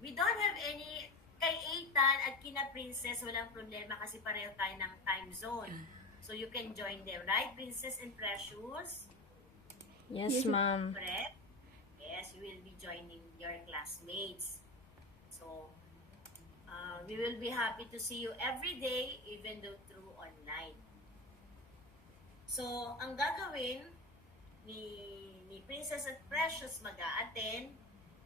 We don't have any, kay Ethan at kina Princess, walang problema kasi pareho tayo ng time zone. So you can join them, right? Princess and Precious? Yes, ma'am. Correct? Yes, you will be joining your classmates. So, we will be happy to see you every day, even though through online. So, ang gagawin ni, ni Princess at Precious mag-a-attend,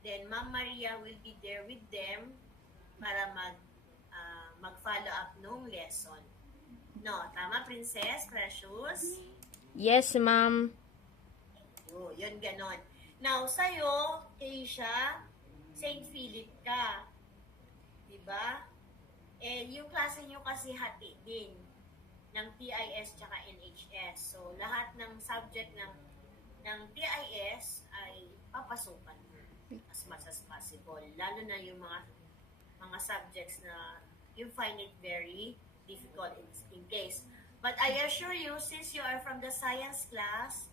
then Ma'am Maria will be there with them para mag-follow up nung lesson. No, tama, Princess, Precious? Yes, ma'am. Yun, ganon. Now, sa'yo, Keisha, St. Philip ka. Diba? Eh, yung klase nyo kasi hati din ng TIS tsaka NHS. So, lahat ng subject ng TIS ay papasukan mo as much as possible. Lalo na yung mga subjects na you find it very difficult in case. But I assure you, since you are from the science class,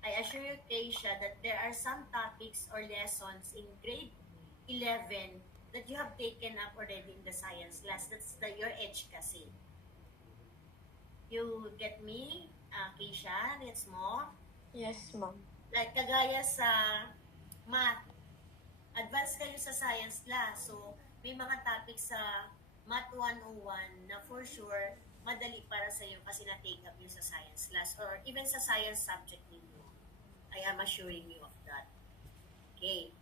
I assure you, Keisha, that there are some topics or lessons in grade 11 that you have taken up already in the science class. That's your edge kasi. You get me, Keisha? Gets mo? Yes, ma'am. Like, kagaya sa math, advance kayo sa science class. So, may mga topics sa Math 101 na for sure, madali para sa iyo kasi na-take up yun sa science class or even sa science subject ninyo. I am assuring you of that. Okay.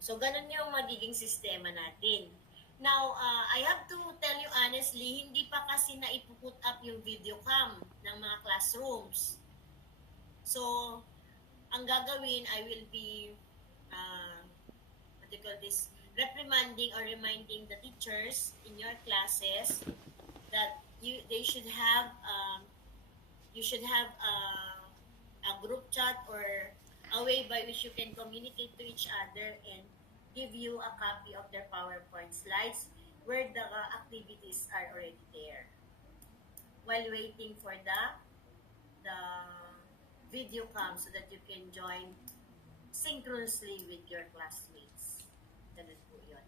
So, ganun yung magiging sistema natin. Now, I have to tell you honestly, hindi pa kasi na ipuput up yung video cam ng mga classrooms. So, ang gagawin, I will be, what do you call this, reprimanding or reminding the teachers in your classes that they should have, you should have a group chat or a way by which you can communicate to each other and give you a copy of their PowerPoint slides where the activities are already there while waiting for the video cam so that you can join synchronously with your classmates. Ganun po yun.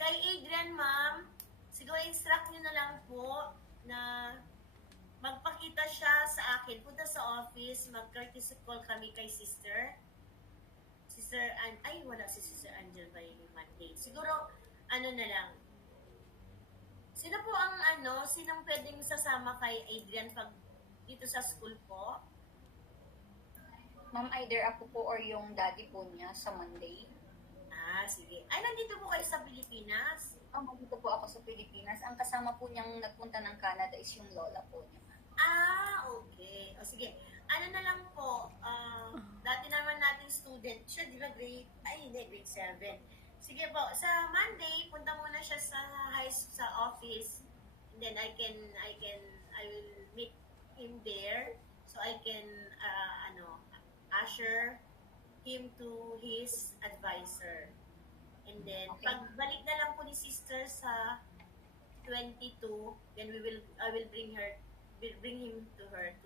Kay Adrian, ma'am, siguro instruct nyo na lang po na magpakita siya sa akin, punta sa office, mag-courtesy call kami kay sister. Wala si Sister Angel by Monday. Siguro, ano na lang. Sino po ang sinong pwedeng sasama kay Adrian pag dito sa school po? Ma'am, either ako po or yung daddy po niya sa Monday. Sige. Ay, nandito po kayo sa Pilipinas? Nandito po ako sa Pilipinas. Ang kasama po niyang nagpunta ng Canada is yung lola po niya. Okay. O sige. Ano na lang po, dati naman natin student, siya di ba grade 7. Sige po, sa Monday, punta muna siya sa office. And then I will meet him there. So I can, usher him to his advisor. And then, Okay. pagbalik na lang po ni sister sa 22, then I will bring him to her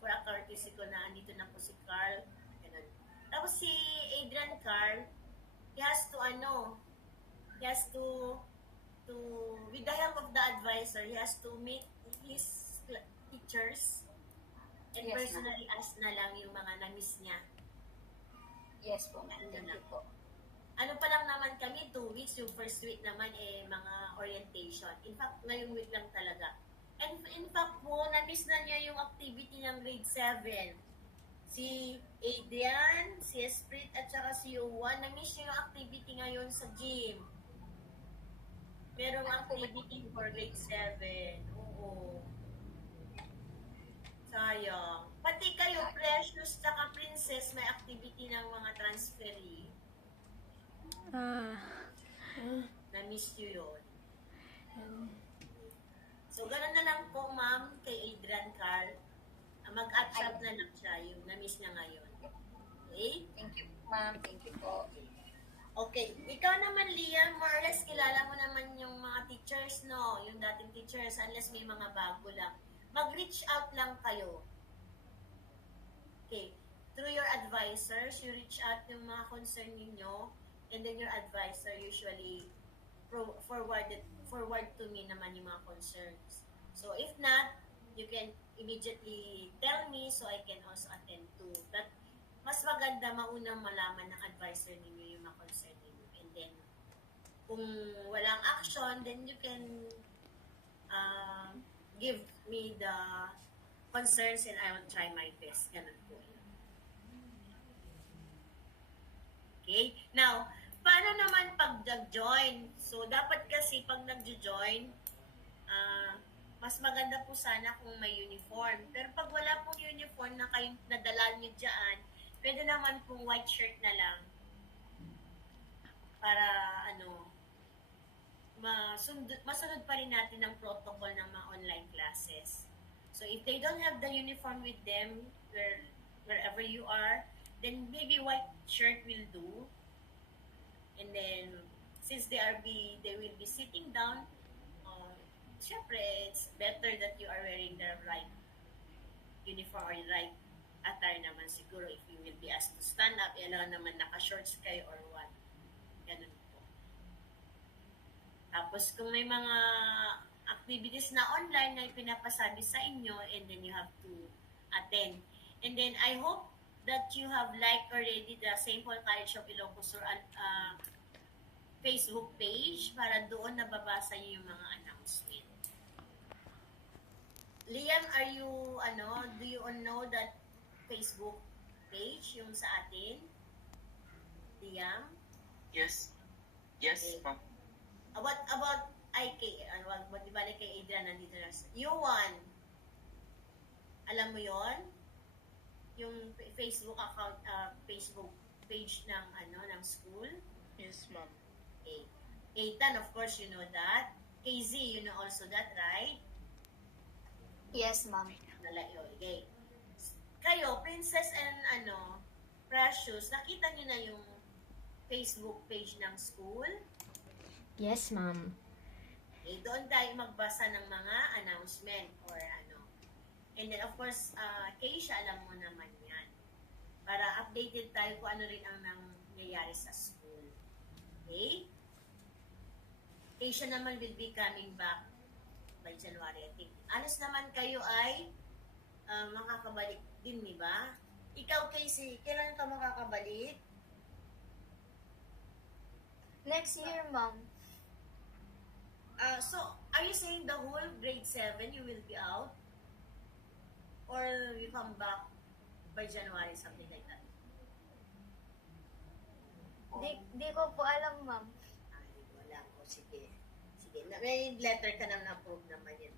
for a courtesy ko na andito na po si Carl. Ganun. Tapos si Adrian Carl, he has to with the help of the advisor, he has to meet his teachers and Yes, personally ask na lang yung mga na-miss niya. Yes po, ma'am. Thank you po. Ano pa lang naman kami, 2 weeks, yung first week naman mga orientation. In fact, ngayong week lang talaga. And in fact po, na-miss na niya yung activity ng grade 7. Si Adrian, si Esprit, at saka si Owan, na-miss niya yung activity ngayon sa gym. Merong activity for grade 7. Oo. Sayang. Pati kayo, Precious, saka Princess, may activity ng mga transferee. Na-miss nyo yun. So, gano'n na lang po, ma'am, kay Adrian Carl. Mag-up-shop na lang siya, yung na-miss niya ngayon. Okay? Thank you, ma'am. Thank you po. Okay. Ikaw naman, Liam, more or less, kilala mo naman yung mga teachers, no? Yung dating teachers, unless may mga bago lang. Mag-reach out lang kayo. Okay. Through your advisors, you reach out yung mga concern ninyo And then your advisor usually forward to me naman yung mga concerns. So if not, you can immediately tell me so I can also attend to. But mas maganda maunang malaman ng advisor ninyo yung mga concern ninyo. And then, kung walang action, then you can give me the concerns and I will try my best. Ganun po. Okay? Now, paano naman pag nag-join? So, dapat kasi pag nag-join, mas maganda po sana kung may uniform. Pero pag wala pong uniform na kayong nadala nyo dyan, pwede naman pong white shirt na lang para masunod pa rin natin ang protocol ng mga online classes. So if they don't have the uniform with them wherever you are, then maybe white shirt will do. And then since they will be sitting down, syempre it's better that you are wearing the right uniform or right attire naman siguro. If you will be asked to stand up, alam naman naka-shorts kayo or what. Ganun po. Tapos kung may mga activities na online na pinapasabi sa inyo, and then you have to attend. And then I hope that you have liked already the St. Paul College of Ilocos Sur Facebook page para doon nababasa niyo yung mga announcement. Liam, do you know that Facebook page yung sa atin? Liam? Yes. Yes, Okay. ma'am. About IK, di ba kay Adrian nandito na. Yuan, alam mo yon? Yung Facebook account, Facebook page ng ng school? Yes, ma'am. Okay. Ethan, of course, you know that. KZ, you know also that, right? Yes, ma'am. Okay. Kayo, Princess and Precious, nakita niyo na yung Facebook page ng school? Yes, ma'am. Okay, doon tayo magbasa ng mga announcement or And then, of course, Keisha, alam mo naman yan. Para updated tayo kung ano rin ang nangyayari sa school. Okay? Keisha naman will be coming back by January, I think. Alas naman kayo ay makakabalik din, di ba? Ikaw, Casey, kailan ka makakabalik? Next year, ma'am. So, are you saying the whole grade 7 you will be out? Or you come back by January, something like that? Di ko po alam, ma'am. Ay, wala ko. Sige. May letter ka nang approve naman yun.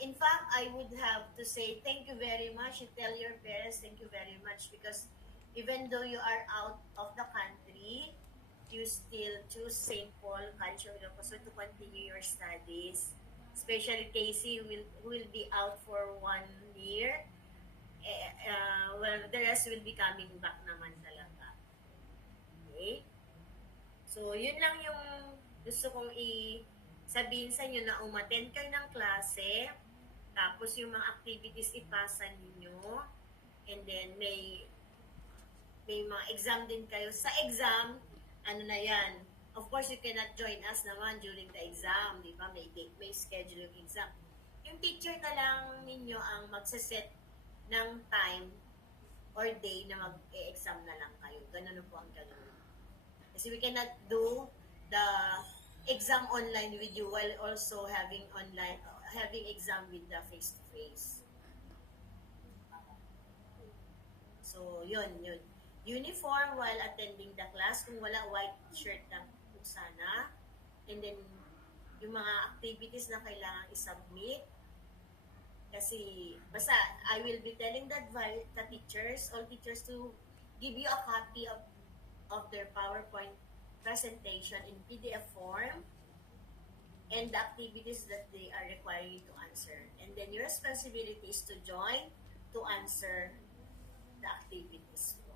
In fact, I would have to say thank you very much. You tell your parents thank you very much because even though you are out of the country, you still choose St. Paul College of Ilocos Sur to continue your studies. Especially Casey who will be out for 1 year. Well, the rest will be coming back naman talaga. Okay? So, yun lang yung gusto kong sabihin sa inyo na umattend kayo ng klase, tapos yung mga activities ipasa ninyo, and then may mga exam din kayo. Sa exam, na yan, of course, you cannot join us naman during the exam, di ba? May schedule yung exam. Yung teacher na lang ninyo ang magsaset ng time or day na mag-exam na lang kayo. Ganun po ang gagawin. Kasi we cannot do the exam online with you while also having exam with the face-to-face. So, yun. Uniform while attending the class. Kung wala, white shirt lang po sana. And then, yung mga activities na kailangan i-submit. Kasi, basta, I will be telling the teachers, all teachers to give you a copy of their PowerPoint presentation in PDF form and the activities that they are requiring you to answer. And then your responsibility is to join to answer the activities po.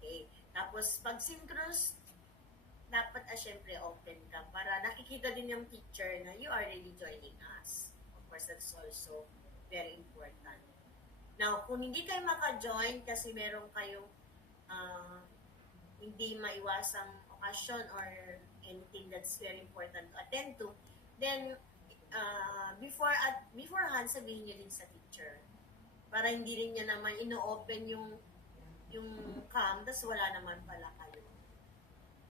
Okay. Tapos, pag synchronous, dapat syempre open ka para nakikita din yung teacher na you are already joining us. Of course, that's also very important. Now, kung hindi kayo maka-join kasi meron kayong ah, hindi maiwasang okasyon or anything that's very important to attend to, then beforehand sabihin niyo din sa teacher para hindi rin niya naman ino-open yung cam tas wala naman pala kayo.